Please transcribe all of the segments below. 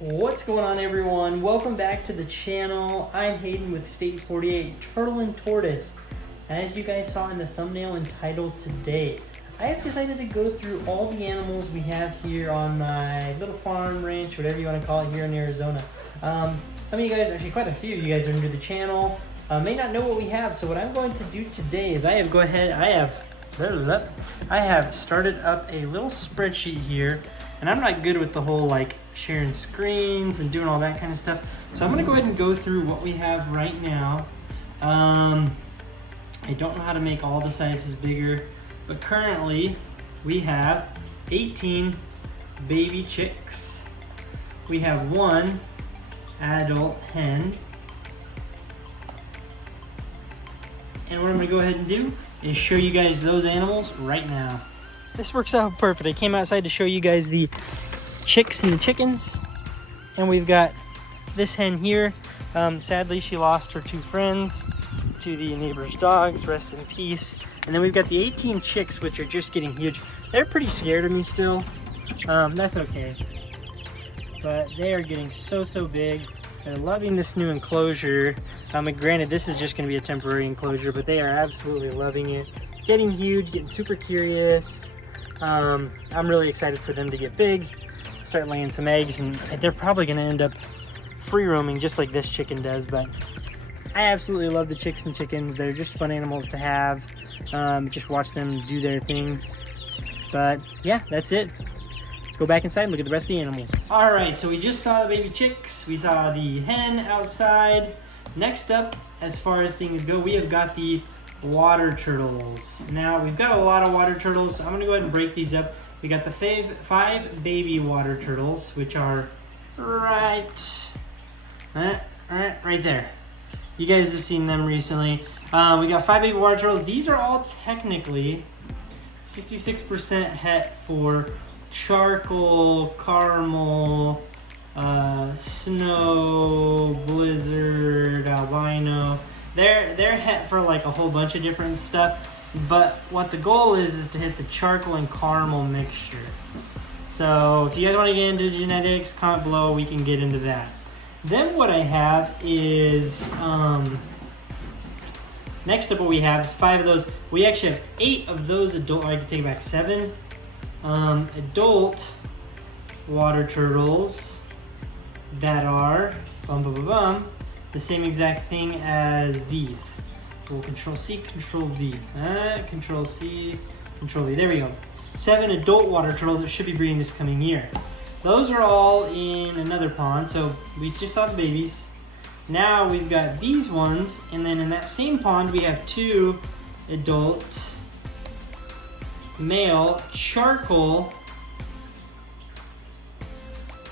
What's going on, everyone? Welcome back to the channel. I'm Hayden with State 48 Turtle and Tortoise. As you guys saw in the thumbnail entitled today, I have decided to go through all the animals we have here on my little farm, ranch, whatever you want to call it, here in Arizona. Some of you guys, actually quite a few of you guys are new to the channel, may not know what we have. So what I'm going to do today is I have started up a little spreadsheet here. And I'm not good with the whole like sharing screens and doing all that kind of stuff. So I'm gonna go ahead and go through what we have right now. I don't know how to make all the sizes bigger, but currently we have 18 baby chicks. We have one adult hen. And what I'm gonna go ahead and do is show you guys those animals right now. This works out perfect. I came outside to show you guys the chicks and the chickens. And we've got this hen here. Sadly, she lost her two friends to the neighbor's dogs. Rest in peace. And then we've got the 18 chicks, which are just getting huge. They're pretty scared of me still. That's okay. But they are getting so big. They're loving this new enclosure. And granted, this is just going to be a temporary enclosure, but they are absolutely loving it. Getting huge, getting super curious. I'm really excited for them to get big, start laying some eggs, and they're probably going to end up free roaming just like this chicken does. But I absolutely love the chicks and chickens. They're just fun animals to have. Just watch them do their things. But yeah, that's it. Let's go back inside and look at the rest of the animals. All right, so we just saw the baby chicks. We saw the hen outside. Next up, as far as things go, we have got the water turtles. Now we've got a lot of water turtles. So I'm gonna go ahead and break these up. We got the five baby water turtles, which are right there. You guys have seen them recently. We got 5 baby water turtles. These are all technically 66% het for charcoal, caramel, snow, blizzard, albino. They're het for like a whole bunch of different stuff, but what the goal is to hit the charcoal and caramel mixture. So if you guys want to get into genetics, comment below, we can get into that. Then what I have is, next up what we have is 5 of those. We actually have 8 of those adult, I can take it back, 7 adult water turtles that are the same exact thing as these. We'll Control C, Control V. Control C, Control V. There we go. 7 adult water turtles that should be breeding this coming year. Those are all in another pond, so we just saw the babies. Now we've got these ones, and then in that same pond we have 2 adult male charcoal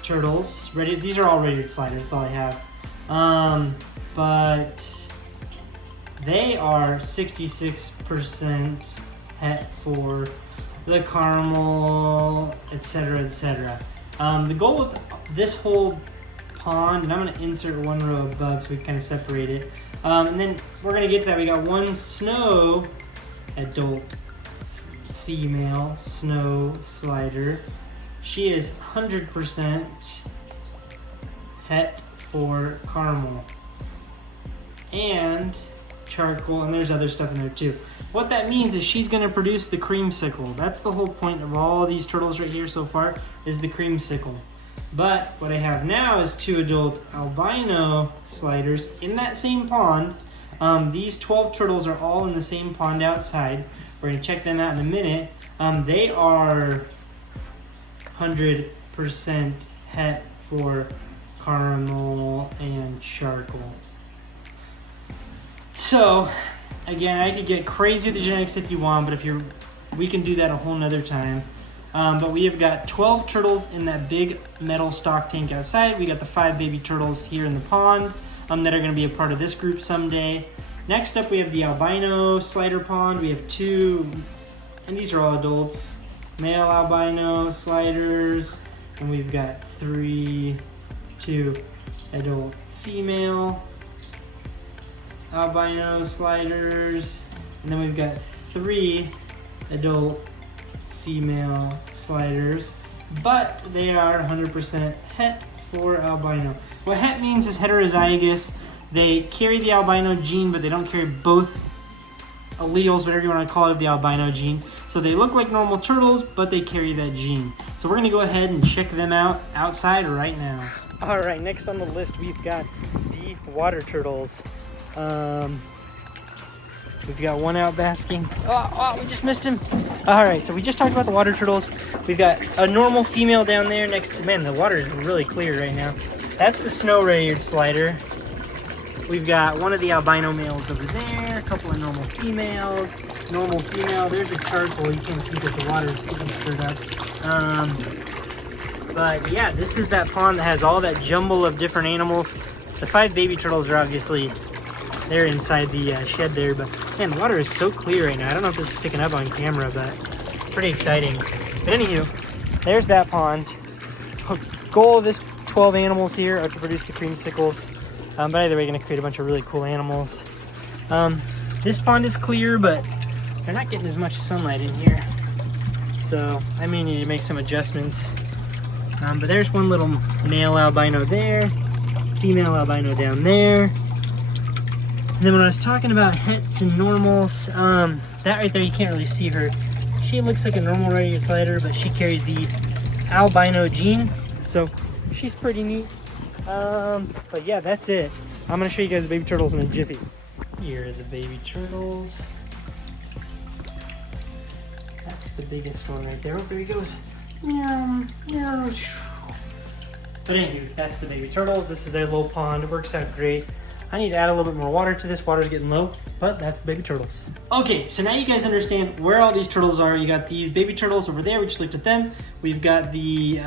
turtles. Ready? These are all rated sliders, that's all I have. But they are 66% het for the caramel, etc., etc. The goal with this whole pond, and I'm going to insert one row above so we can kind of separate it. And then we're going to get to that. We got one snow adult female snow slider. She is 100% het for caramel and charcoal, and there's other stuff in there too. What that means is she's going to produce the creamsicle. That's the whole point of all of these turtles right here so far, is the creamsicle. But what I have now is 2 adult albino sliders in that same pond. These 12 turtles are all in the same pond outside. We're going to check them out in a minute. They are 100% het for caramel and charcoal. So again, I could get crazy with the genetics if you want, but we can do that a whole nother time. But we have got 12 turtles in that big metal stock tank outside. We got the 5 baby turtles here in the pond that are going to be a part of this group someday. Next up, we have the albino slider pond. We have 2, and these are all adults, male albino sliders, and we've got 2 adult female albino sliders, and then we've got 3 adult female sliders, but they are 100% het for albino. What het means is heterozygous. They carry the albino gene, but they don't carry both alleles, whatever you want to call it, of the albino gene. So they look like normal turtles, but they carry that gene. So we're going to go ahead and check them out outside right now. All right, next on the list, we've got the water turtles. We've got one out basking. Oh, we just missed him. All right, so we just talked about the water turtles. We've got a normal female down there next to, man, the water is really clear right now. That's the snow-rayed slider. We've got one of the albino males over there, a couple of normal females. Normal female, there's a charcoal. You can't see because the water is getting stirred up. But yeah, this is that pond that has all that jumble of different animals. The 5 baby turtles are obviously, they're inside the shed there, but man, the water is so clear right now. I don't know if this is picking up on camera, but pretty exciting. But anywho, there's that pond. Goal of this 12 animals here are to produce the creamsicles. But either way, going to create a bunch of really cool animals. This pond is clear, but they're not getting as much sunlight in here. So I may need to make some adjustments. But there's one little male albino there, female albino down there. And then when I was talking about hets and normals, that right there, you can't really see her. She looks like a normal red-eared slider, but she carries the albino gene. So she's pretty neat. But yeah, that's it. I'm gonna show you guys the baby turtles in a jiffy. Here are the baby turtles. That's the biggest one right there. Oh, there he goes. But anyway, that's the baby turtles. This is their little pond. It works out great. I need to add a little bit more water to this. Water's getting low, but that's the baby turtles. Okay, so now you guys understand where all these turtles are. You got these baby turtles over there. We just looked at them. We've got the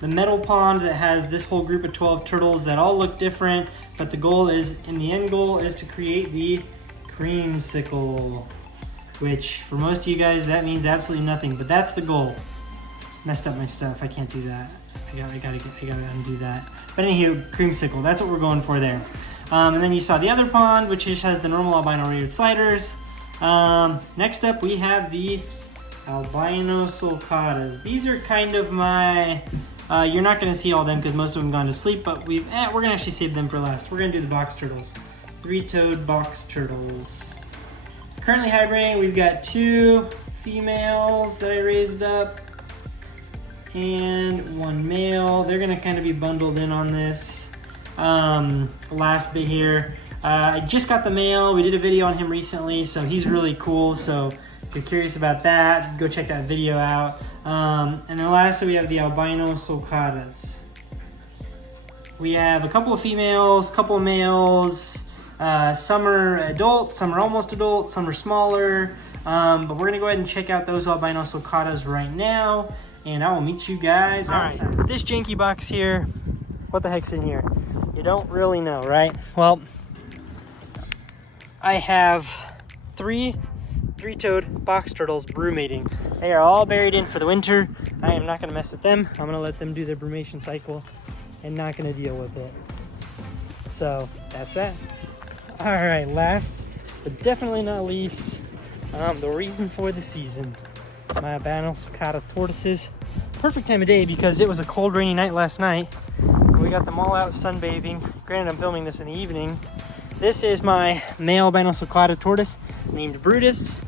metal pond that has this whole group of 12 turtles that all look different, but the goal is, in the end goal, is to create the creamsicle, which for most of you guys, that means absolutely nothing, but that's the goal. Messed up my stuff. I can't do that. I gotta undo that. But anywho, creamsicle. That's what we're going for there. And then you saw the other pond, which just has the normal albino rated sliders. Next up, we have the albino sulcatas. These are kind of my. You're not going to see all of them because most of them gone to sleep, but we're going to actually save them for last. We're going to do the box turtles. 3-toed box turtles. Currently hibernating, we've got 2 females that I raised up and 1 male. They're going to kind of be bundled in on this. Last bit here. I just got the male. We did a video on him recently, so he's really cool. So if you're curious about that, go check that video out. And then lastly, we have the albino sulcatas. We have a couple of females, couple of males. Some are adult, some are almost adult, some are smaller. But we're gonna go ahead and check out those albino sulcatas right now, and I will meet you guys outside. All right, this janky box here, what the heck's in here? You don't really know, right? Well, I have 3 3-toed box turtles brumating. They are all buried in for the winter. I am not going to mess with them. I'm going to let them do their brumation cycle and not going to deal with it. So that's that. All right, last but definitely not least, the reason for the season. My albino sulcata tortoises. Perfect time of day because it was a cold, rainy night last night. We got them all out sunbathing. Granted, I'm filming this in the evening. This is my male albino sulcata tortoise named Brutus.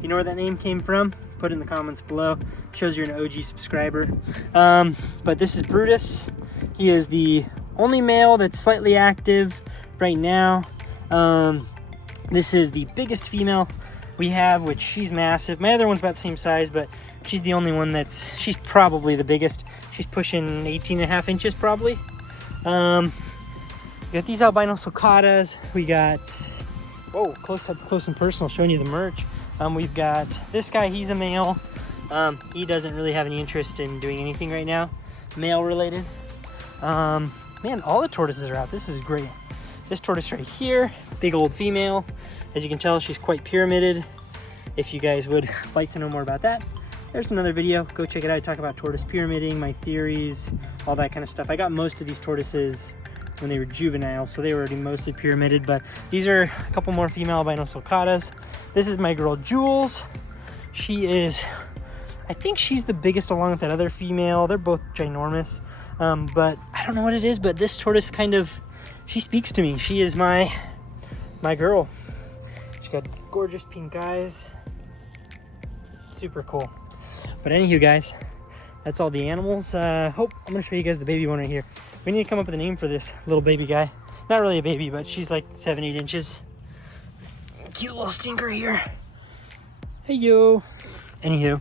You know where that name came from? Put it in the comments below. Shows you're an OG subscriber. But this is Brutus. He is the only male that's slightly active right now. This is the biggest female we have, which she's massive. My other one's about the same size, but she's the only one she's probably the biggest. She's pushing 18.5 inches probably. We got these albino sulcatas. We got, whoa, close up, close and personal, showing you the merch. We've got this guy, he's a male. He doesn't really have any interest in doing anything right now, male related. Man, all the tortoises are out. This is great. This tortoise right here, big old female. As you can tell, she's quite pyramided. If you guys would like to know more about that, there's another video. Go check it out. I talk about tortoise pyramiding, my theories, all that kind of stuff. I got most of these tortoises when they were juvenile, so they were already mostly pyramided, but these are a couple more female albino sulcatas. This is my girl Jules. She is, I think she's the biggest along with that other female. They're both ginormous. But I don't know what it is, but this tortoise kind of, she speaks to me. She is my girl. She's got gorgeous pink eyes. Super cool. But anywho, guys, that's all the animals. I'm gonna show you guys the baby one right here. We need to come up with a name for this little baby guy. Not really a baby, but she's like 7-8 inches. Cute little stinker here. Hey, yo. Anywho,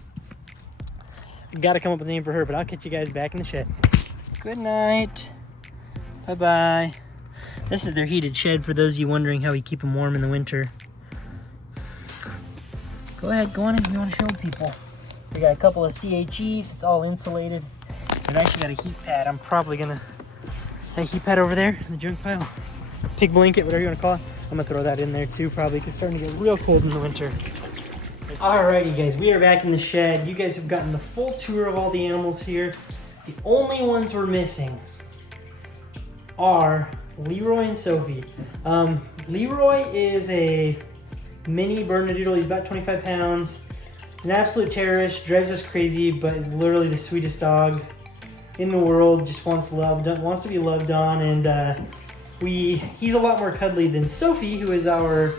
I gotta come up with a name for her, but I'll catch you guys back in the shed. Good night. Bye-bye. This is their heated shed for those of you wondering how we keep them warm in the winter. Go ahead, go on in if you want to show people. We got a couple of CHEs. It's all insulated. And I actually got a heat pad. I'm probably gonna, that heat pad over there in the junk pile, pig blanket, whatever you want to call it. I'm gonna throw that in there too, probably, because it's starting to get real cold in the winter. Alrighty, guys, we are back in the shed. You guys have gotten the full tour of all the animals here. The only ones we're missing are Leroy and Sophie. Leroy is a mini Bernedoodle. He's about 25 pounds. He's an absolute terrorist, drives us crazy, but is literally the sweetest dog in the world. Just wants love, wants to be loved on, and he's a lot more cuddly than Sophie, who is our,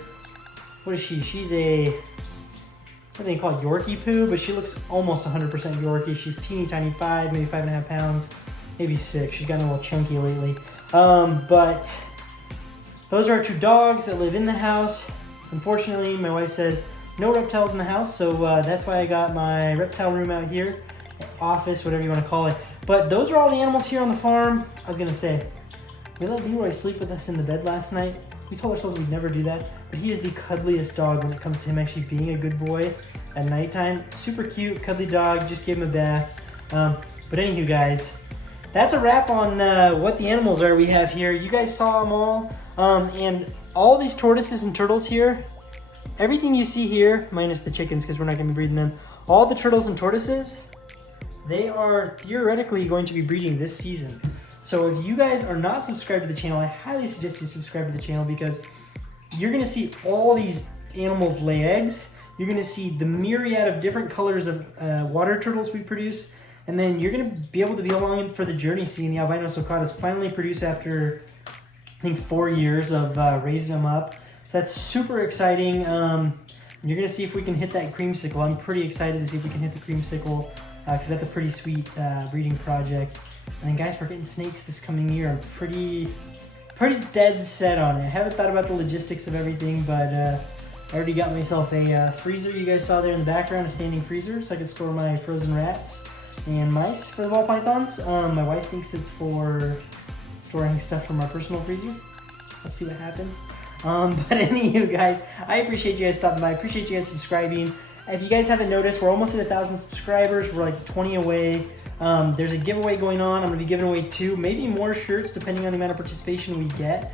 what is she? She's a, what do they call it, Yorkie poo, but she looks almost 100% Yorkie. She's teeny tiny, maybe 5.5 pounds, maybe 6. She's gotten a little chunky lately. But those are our 2 dogs that live in the house. Unfortunately, my wife says no reptiles in the house, so that's why I got my reptile room out here, office, whatever you want to call it. But those are all the animals here on the farm. I was gonna say, we let Leroy sleep with us in the bed last night. We told ourselves we'd never do that, but he is the cuddliest dog when it comes to him actually being a good boy at nighttime. Super cute, cuddly dog, just gave him a bath. But anywho, guys, that's a wrap on what the animals are we have here. You guys saw them all, and all these tortoises and turtles here, everything you see here, minus the chickens because we're not going to be breeding them, all the turtles and tortoises, they are theoretically going to be breeding this season. So if you guys are not subscribed to the channel, I highly suggest you subscribe to the channel, because you're going to see all these animals lay eggs. You're going to see the myriad of different colors of water turtles we produce. And then you're going to be able to be along for the journey seeing the albino sulcatas finally produce after, I think, 4 years of raising them up. So that's super exciting. You're going to see if we can hit that creamsicle. I'm pretty excited to see if we can hit the creamsicle, because that's a pretty sweet breeding project. And then, guys, we're getting snakes this coming year. I'm pretty dead set on it. I haven't thought about the logistics of everything, but I already got myself a freezer. You guys saw there in the background, a standing freezer, so I can store my frozen rats and mice for the ball pythons. My wife thinks it's for storing stuff from our personal freezer. Let's see what happens. But anywho, guys, I appreciate you guys stopping by. I appreciate you guys subscribing. If you guys haven't noticed, we're almost at 1,000 subscribers. We're like 20 away. There's a giveaway going on. I'm going to be giving away 2, maybe more shirts, depending on the amount of participation we get.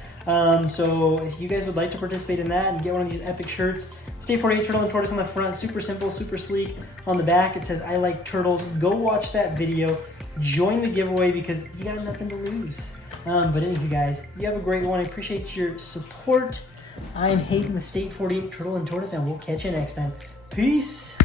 So if you guys would like to participate in that and get one of these epic shirts, Stay 48 Turtle and Tortoise on the front, super simple, super sleek. On the back, it says, I like turtles. Go watch that video. Join the giveaway because you got nothing to lose. But anyway, guys, you have a great one. I appreciate your support. I'm Hayden, the State 48 Turtle and Tortoise, and we'll catch you next time. Peace.